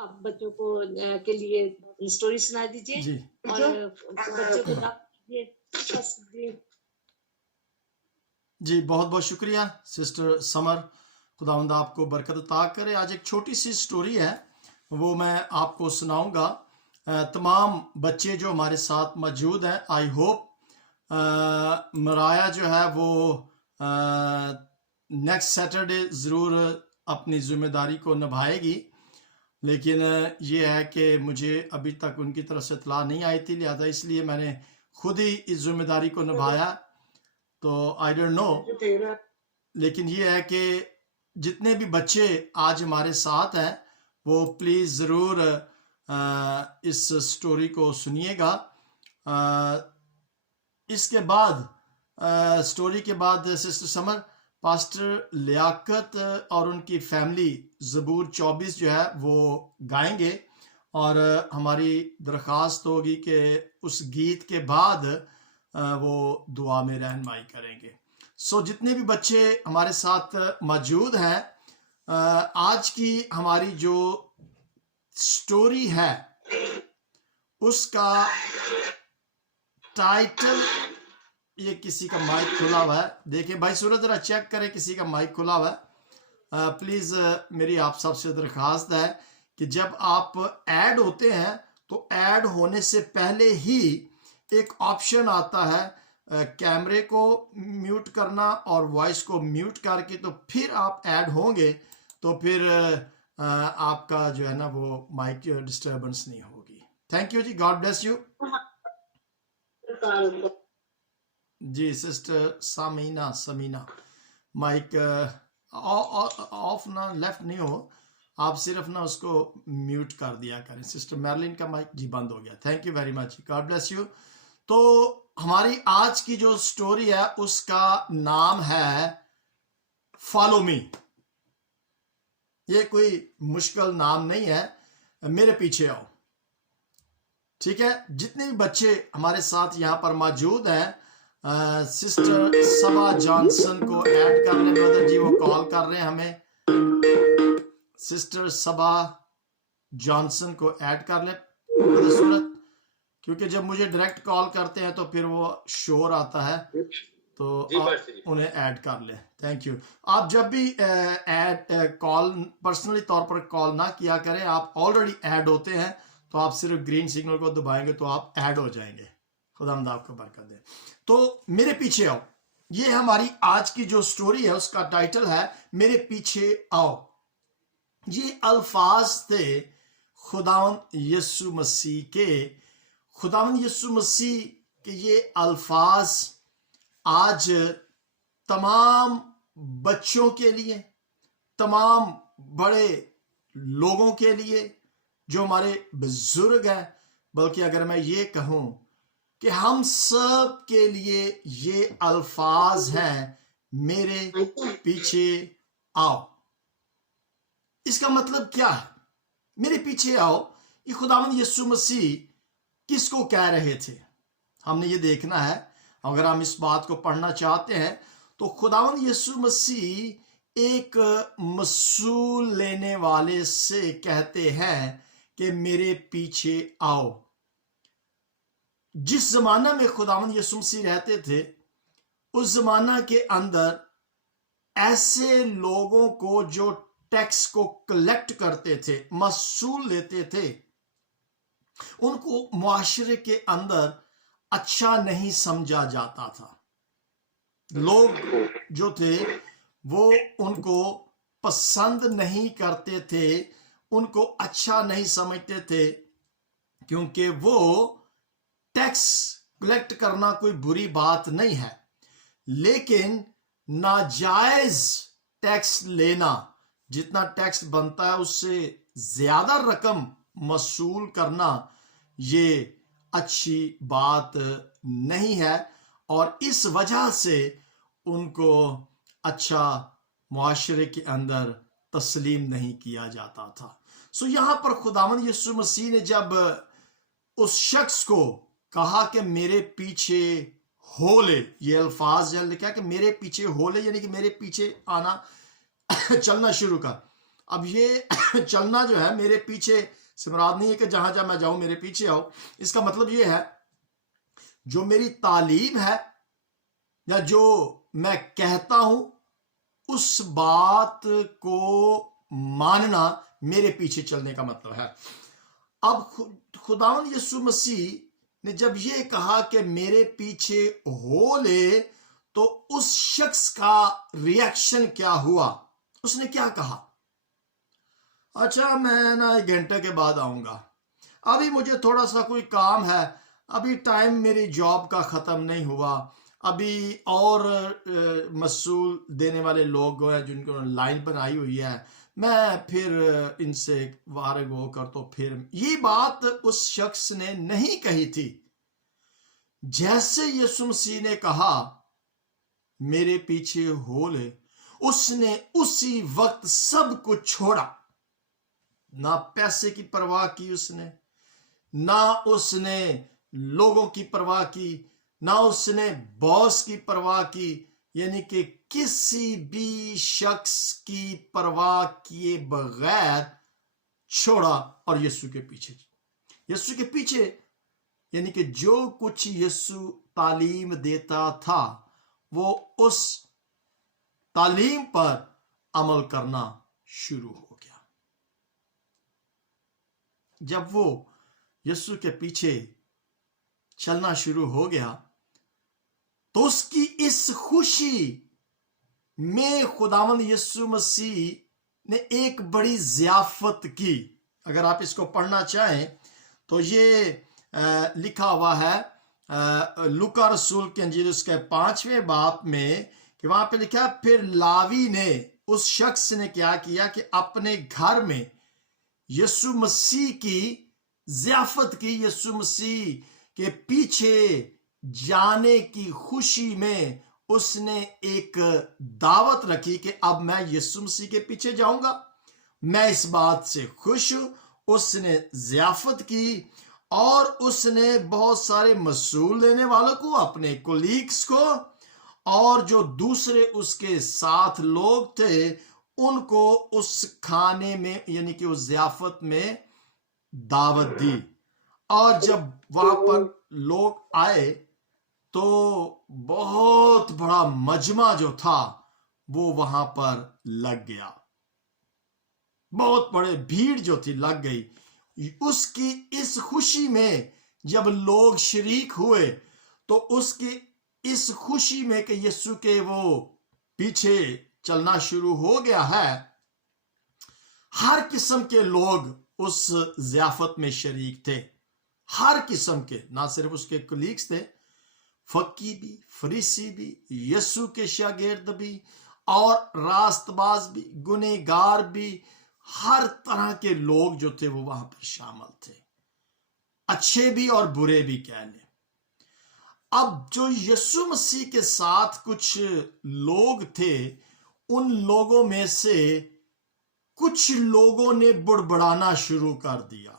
آپ بچوں کو کے لیے اسٹوری سنا دیجیے جی اور بچوں کو دعوت دیجیے. بس جی. جی بہت بہت شکریہ سسٹر سمر. خداوند آپ کو برکت عطا کرے. آج ایک چھوٹی سی سٹوری ہے وہ میں آپ کو سناؤں گا. تمام بچے جو ہمارے ساتھ موجود ہیں, آئی ہوپ مرایا جو ہے وہ نیکسٹ سیٹرڈے ضرور اپنی ذمہ داری کو نبھائے گی, لیکن یہ ہے کہ مجھے ابھی تک ان کی طرف سے اطلاع نہیں آئی تھی, لہذا اس لیے میں نے خود ہی اس ذمہ داری کو نبھایا. تو آئی ڈونٹ نو, لیکن یہ ہے کہ جتنے بھی بچے آج ہمارے ساتھ ہیں وہ پلیز ضرور اس سٹوری کو سنیے گا. اس کے بعد سٹوری کے بعد سسٹر سمر پاسٹر لیاقت اور ان کی فیملی زبور 24 جو ہے وہ گائیں گے, اور ہماری درخواست ہوگی کہ اس گیت کے بعد وہ دعا میں رہنمائی کریں گے. سو جتنے بھی بچے ہمارے ساتھ موجود ہیں, آج کی ہماری جو سٹوری ہے اس کا ٹائٹل, یہ کسی کا مائک کھلا ہوا ہے, دیکھیں بھائی سورج ذرا چیک کریں کسی کا مائک کھلا ہوا ہے. پلیز میری آپ سب سے درخواست ہے کہ جب آپ ایڈ ہوتے ہیں تو ایڈ ہونے سے پہلے ہی ایک آپشن آتا ہے کیمرے کو میوٹ کرنا اور وائس کو میوٹ کر کے, تو پھر آپ ایڈ ہوں گے تو پھر آپ کا جو ہے نا وہ مائک ڈسٹربنس نہیں ہوگی. تھینک یو جی, گاڈ بلیس یو. جی سسٹر سمینا مائک آف نہ لیفٹ نہیں ہو, آپ صرف نا اس کو میوٹ کر دیا کریں. سسٹر میرلن کا مائک جی بند ہو گیا. Thank you very much, God bless you. تو ہماری آج کی جو سٹوری ہے اس کا نام ہے فالو می. یہ کوئی مشکل نام نہیں ہے, میرے پیچھے آؤ. ٹھیک ہے, جتنے بھی بچے ہمارے ساتھ یہاں پر موجود ہیں, سسٹر سبا جانسن کو ایڈ کر لیں. بردر جی وہ کال کر رہے ہیں ہمیں, سسٹر سبا جانسن کو ایڈ کر لیں بردر سورت, کیونکہ جب مجھے ڈائریکٹ کال کرتے ہیں تو پھر وہ شور آتا ہے, تو آپ انہیں ایڈ کر لیں. Thank you. آپ جب بھی کال پرسنلی طور پر کال نہ کیا کریں, آپ آلریڈی ایڈ ہوتے ہیں تو آپ صرف گرین سگنل کو دبائیں گے تو آپ ایڈ ہو جائیں گے. خداوند آپ کو برکت دے. تو میرے پیچھے آؤ, یہ ہماری آج کی جو سٹوری ہے اس کا ٹائٹل ہے میرے پیچھے آؤ. یہ الفاظ تھے خداوند یسوع مسیح کے. خداوند یسوع مسیح کے یہ الفاظ آج تمام بچوں کے لیے, تمام بڑے لوگوں کے لیے جو ہمارے بزرگ ہیں, بلکہ اگر میں یہ کہوں کہ ہم سب کے لیے یہ الفاظ ہیں میرے پیچھے آؤ. اس کا مطلب کیا ہے میرے پیچھے آؤ؟ یہ خداوند یسوع مسیح کس کو کہہ رہے تھے, ہم نے یہ دیکھنا ہے. اگر ہم اس بات کو پڑھنا چاہتے ہیں تو خداوند یسوع مسیح ایک مصول لینے والے سے کہتے ہیں کہ میرے پیچھے آؤ. جس زمانہ میں خداوند یسوع مسیح رہتے تھے اس زمانہ کے اندر ایسے لوگوں کو جو ٹیکس کو کلیکٹ کرتے تھے, مصول لیتے تھے, ان کو معاشرے کے اندر اچھا نہیں سمجھا جاتا تھا. لوگ جو تھے وہ ان کو پسند نہیں کرتے تھے, ان کو اچھا نہیں سمجھتے تھے, کیونکہ وہ ٹیکس کلیکٹ کرنا کوئی بری بات نہیں ہے, لیکن ناجائز ٹیکس لینا, جتنا ٹیکس بنتا ہے اس سے زیادہ رقم وصول کرنا, یہ اچھی بات نہیں ہے, اور اس وجہ سے ان کو اچھا معاشرے کے اندر تسلیم نہیں کیا جاتا تھا. سو یہاں پر خداوند یسوع مسیح نے جب اس شخص کو کہا کہ میرے پیچھے ہو لے, یہ الفاظ لکھا کہ میرے پیچھے ہو لے, یعنی کہ میرے پیچھے آنا چلنا شروع کر. اب یہ چلنا جو ہے میرے پیچھے سے مراد نہیں ہے کہ جہاں جہاں میں جاؤں میرے پیچھے آؤ. اس کا مطلب یہ ہے جو میری تعلیم ہے یا جو میں کہتا ہوں اس بات کو ماننا میرے پیچھے چلنے کا مطلب ہے. اب خداوند یسوع مسیح نے جب یہ کہا کہ میرے پیچھے ہو لے تو اس شخص کا ریئیکشن کیا ہوا؟ اس نے کیا کہا؟ اچھا میں نا 1 گھنٹے کے بعد آؤں گا، ابھی مجھے تھوڑا سا کوئی کام ہے، ابھی ٹائم میری جاب کا ختم نہیں ہوا، ابھی اور مسئول دینے والے لوگ ہیں جن کو لائن بنائی ہوئی ہے، میں پھر ان سے فارغ ہو کر تو پھر. یہ بات اس شخص نے نہیں کہی تھی. جیسے یسوع مسیح نے کہا میرے پیچھے ہو لے، اس نے اسی وقت سب کچھ چھوڑا. نہ پیسے کی پرواہ کی اس نے، نہ اس نے لوگوں کی پرواہ کی، نہ اس نے باس کی پرواہ کی، یعنی کہ کسی بھی شخص کی پرواہ کیے بغیر چھوڑا اور یسوع کے پیچھے. یسوع کے پیچھے یعنی کہ جو کچھ یسوع تعلیم دیتا تھا وہ اس تعلیم پر عمل کرنا شروع ہو گیا. جب وہ یسوع کے پیچھے چلنا شروع ہو گیا تو اس کی اس خوشی میں خداوند یسوع مسیح نے ایک بڑی ضیافت کی. اگر آپ اس کو پڑھنا چاہیں تو یہ لکھا ہوا ہے لوکا رسول کے انجیل اس کے 5ویں باب میں کہ وہاں پہ لکھا پھر لاوی نے، اس شخص نے کیا کیا کہ اپنے گھر میں یسوع مسیح کی ضیافت کی. یسوع مسیح کے پیچھے جانے کی خوشی میں اس نے ایک دعوت رکھی کہ اب میں یسوع مسیح کے پیچھے جاؤں گا. میں اس بات سے خوش ہوں. اس نے ضیافت کی اور اس نے بہت سارے مسئول دینے والوں کو، اپنے کولیگز کو، اور جو دوسرے اس کے ساتھ لوگ تھے ان کو اس کھانے میں یعنی کہ اس ضیافت میں دعوت دی. اور جب وہاں پر لوگ آئے تو بہت بڑا مجمع جو تھا وہ وہاں پر لگ گیا. بہت بڑے بھیڑ جو تھی لگ گئی. اس کی اس خوشی میں جب لوگ شریک ہوئے تو اس کی اس خوشی میں کہ یسوع کے وہ پیچھے چلنا شروع ہو گیا ہے، ہر قسم کے لوگ اس ضیافت میں شریک تھے. ہر قسم کے، نہ صرف اس کے کولیگز تھے، فقی بھی، فریسی بھی، یسوع کے شاگرد بھی، اور راست باز بھی، گنہگار بھی، ہر طرح کے لوگ جو تھے وہ وہاں پر شامل تھے، اچھے بھی اور برے بھی کہہ لیں. اب جو یسوع مسیح کے ساتھ کچھ لوگ تھے، ان لوگوں میں سے کچھ لوگوں نے بڑبڑانا شروع کر دیا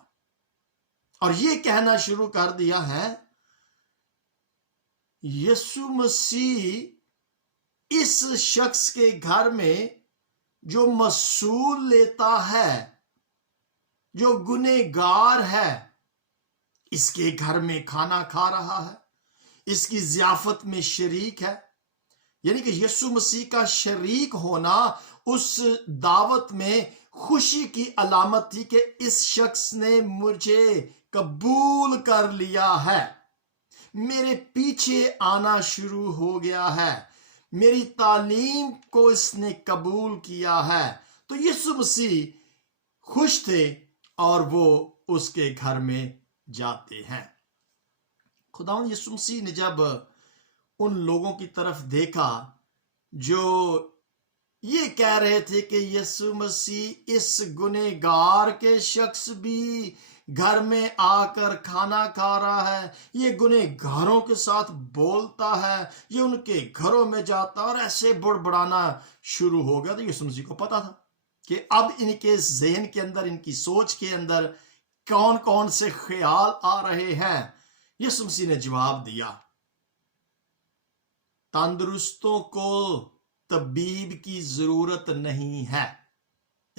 اور یہ کہنا شروع کر دیا ہے یسوع مسیح اس شخص کے گھر میں جو مسئول لیتا ہے، جو گنہگار ہے، اس کے گھر میں کھانا کھا رہا ہے، اس کی ضیافت میں شریک ہے. یعنی کہ یسوع مسیح کا شریک ہونا اس دعوت میں خوشی کی علامت تھی کہ اس شخص نے مجھے قبول کر لیا ہے، میرے پیچھے آنا شروع ہو گیا ہے، میری تعلیم کو اس نے قبول کیا ہے. تو یسوع مسیح خوش تھے اور وہ اس کے گھر میں جاتے ہیں. خداوند یسوع مسیح نے جب ان لوگوں کی طرف دیکھا جو یہ کہہ رہے تھے کہ یسوع مسیح اس گنہگار کے شخص بھی گھر میں آ کر کھانا کھا رہا ہے، یہ گنہگاروں کے ساتھ بولتا ہے، یہ ان کے گھروں میں جاتا اور ایسے بڑبڑانا شروع ہو گیا. تو یسوع مسیح کو پتا تھا کہ اب ان کے ذہن کے اندر، ان کی سوچ کے اندر کون کون سے خیال آ رہے ہیں. یسوع مسیح نے جواب دیا، تندرستوں کو طبیب کی ضرورت نہیں ہے.